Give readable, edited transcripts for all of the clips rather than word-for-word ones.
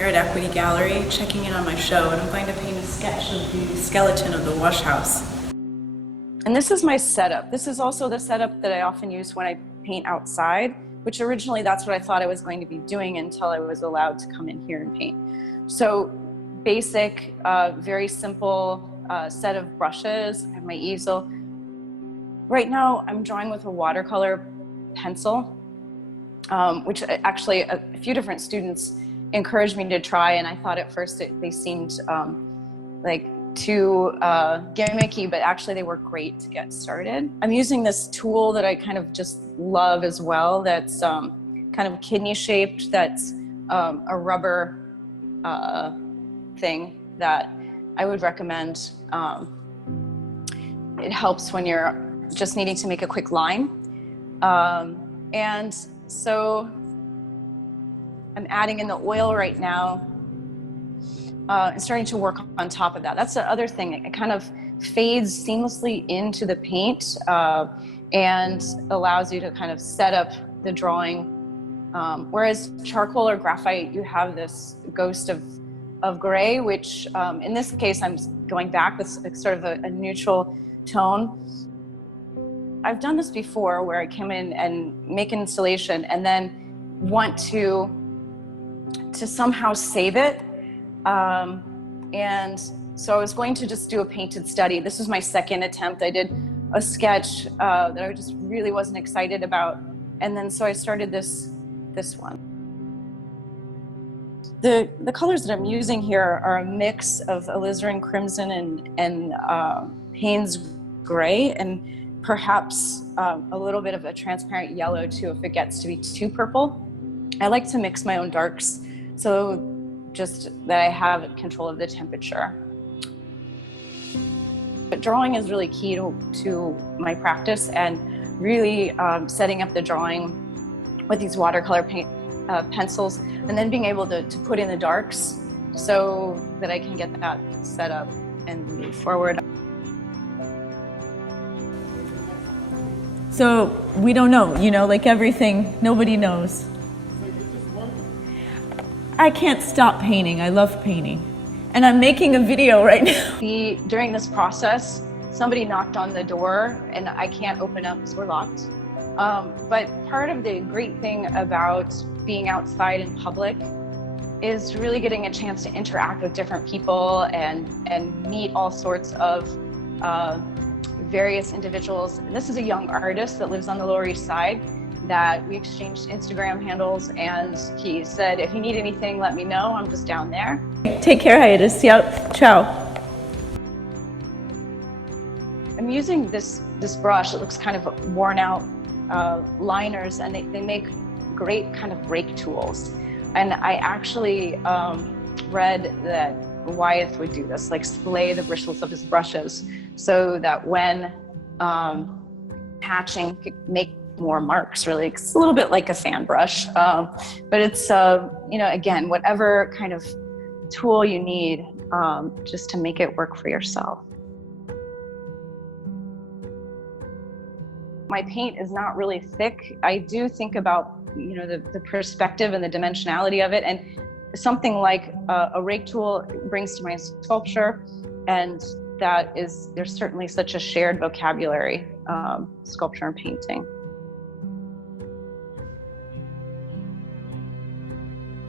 Here at Equity Gallery, checking in on my show, and I'm going to paint a sketch of the skeleton of the Washhouse. And this is my setup. This is also the setup that I often use when I paint outside, which originally that's what I thought I was going to be doing until I was allowed to come in here and paint. So basic, very simple set of brushes. I have my easel. Right now I'm drawing with a watercolor pencil, which actually a few different students encouraged me to try, and I thought at first they seemed like too gimmicky, but actually they work great to get started. I'm using this tool that I kind of just love as well, that's kind of kidney shaped, that's a rubber thing that I would recommend. It helps when you're just needing to make a quick line. And so I'm adding in the oil right now and starting to work on top of that. That's the other thing. It kind of fades seamlessly into the paint and allows you to kind of set up the drawing. Whereas charcoal or graphite, you have this ghost of gray, which in this case, I'm going back with sort of a neutral tone. I've done this before where I come in and make an installation and then want to somehow save it. And so I was going to just do a painted study. This was my second attempt. I did a sketch that I just really wasn't excited about. And then so I started this one. The colors that I'm using here are a mix of alizarin crimson and Payne's gray, and perhaps a little bit of a transparent yellow too if it gets to be too purple. I like to mix my own darks, so just that I have control of the temperature. But drawing is really key to my practice, and really setting up the drawing with these watercolor pencils, and then being able to put in the darks so that I can get that set up and move forward. So we don't know, like everything, nobody knows. I can't stop painting. I love painting. And I'm making a video right now. During this process, somebody knocked on the door and I can't open up because we're locked. But part of the great thing about being outside in public is really getting a chance to interact with different people and meet all sorts of various individuals. And this is a young artist that lives on the Lower East Side that we exchanged Instagram handles, and he said, if you need anything, let me know. I'm just down there. Take care, hiatus. Ciao. I'm using this brush. It looks kind of worn out liners, and they make great kind of rake tools. And I actually read that Wyeth would do this, like splay the bristles of his brushes so that when hatching could make more marks. Really, it's a little bit like a fan brush, but it's again, whatever kind of tool you need just to make it work for yourself. My paint is not really thick. I do think about the perspective and the dimensionality of it, and something like a rake tool brings to my sculpture, and there's certainly such a shared vocabulary, sculpture and painting.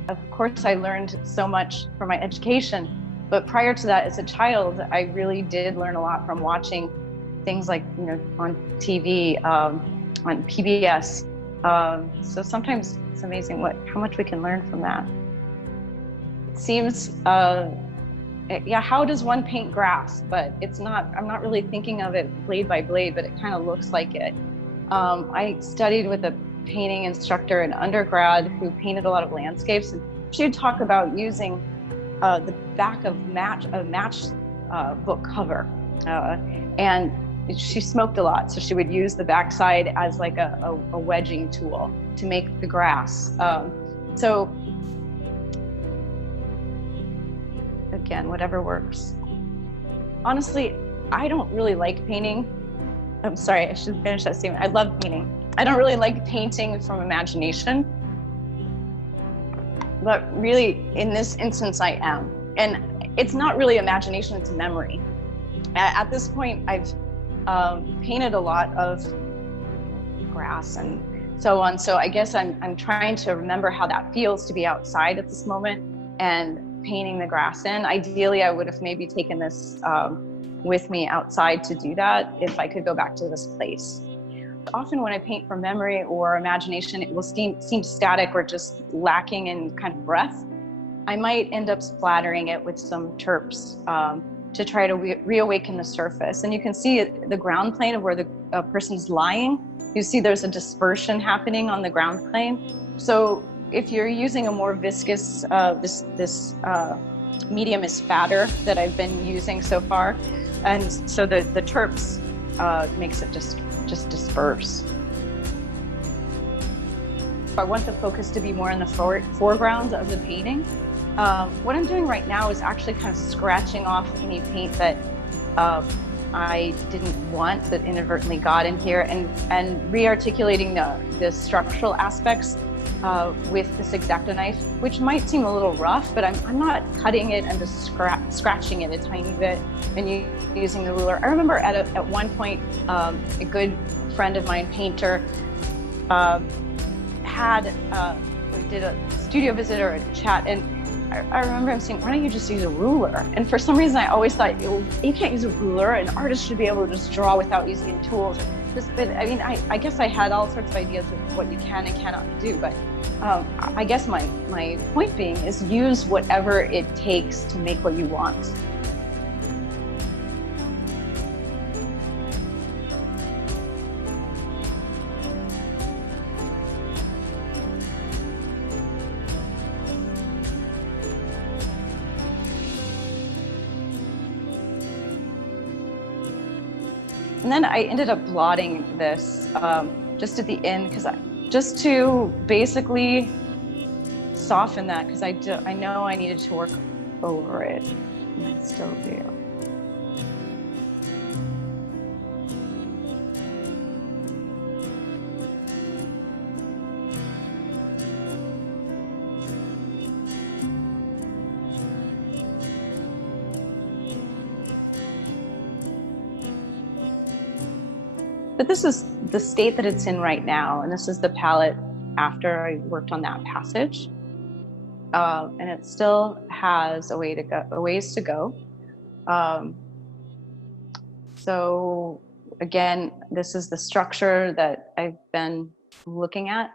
Of course, I learned so much from my education, but prior to that, as a child, I really did learn a lot from watching things like, on TV, on PBS. So sometimes it's amazing how much we can learn from that. It seems, how does one paint grass? But I'm not really thinking of it blade by blade, but it kind of looks like it. I studied with a painting instructor in undergrad who painted a lot of landscapes, and she would talk about using the back of a match book cover, and she smoked a lot, so she would use the backside as like a wedging tool to make the grass. So again, whatever works. Honestly, I don't really like painting. I'm sorry, I should finish that statement. I love painting. I don't really like painting from imagination. but really in this instance I am. And it's not really imagination, it's memory. At this point, I've painted a lot of grass and so on. So I guess I'm trying to remember how that feels to be outside at this moment and painting the grass in. Ideally, I would have maybe taken this with me outside to do that if I could go back to this place. Often when I paint from memory or imagination, it will seem static or just lacking in kind of breath. I might end up splattering it with some terps to try to reawaken the surface. And you can see the ground plane of where the person's lying. You see there's a dispersion happening on the ground plane. So if you're using a more viscous, this medium is fatter that I've been using so far. And so the terps makes it just disperse. I want the focus to be more in the foreground of the painting. What I'm doing right now is actually kind of scratching off any paint that I didn't want that inadvertently got in here and re-articulating the structural aspects with this X-Acto knife, which might seem a little rough, but I'm not cutting it and just scratching it a tiny bit and using the ruler. I remember at one point, a good friend of mine, painter, we did a studio visit or a chat, and I remember him saying, why don't you just use a ruler? And for some reason, I always thought, you can't use a ruler. An artist should be able to just draw without using tools. But I mean, I guess I had all sorts of ideas of what you can and cannot do. But I guess my point being is use whatever it takes to make what you want. And then I ended up blotting this just at the end just to basically soften that, because I know I needed to work over it, and I still do. But this is the state that it's in right now, and this is the palette after I worked on that passage. And it still has a ways to go. So again, this is the structure that I've been looking at.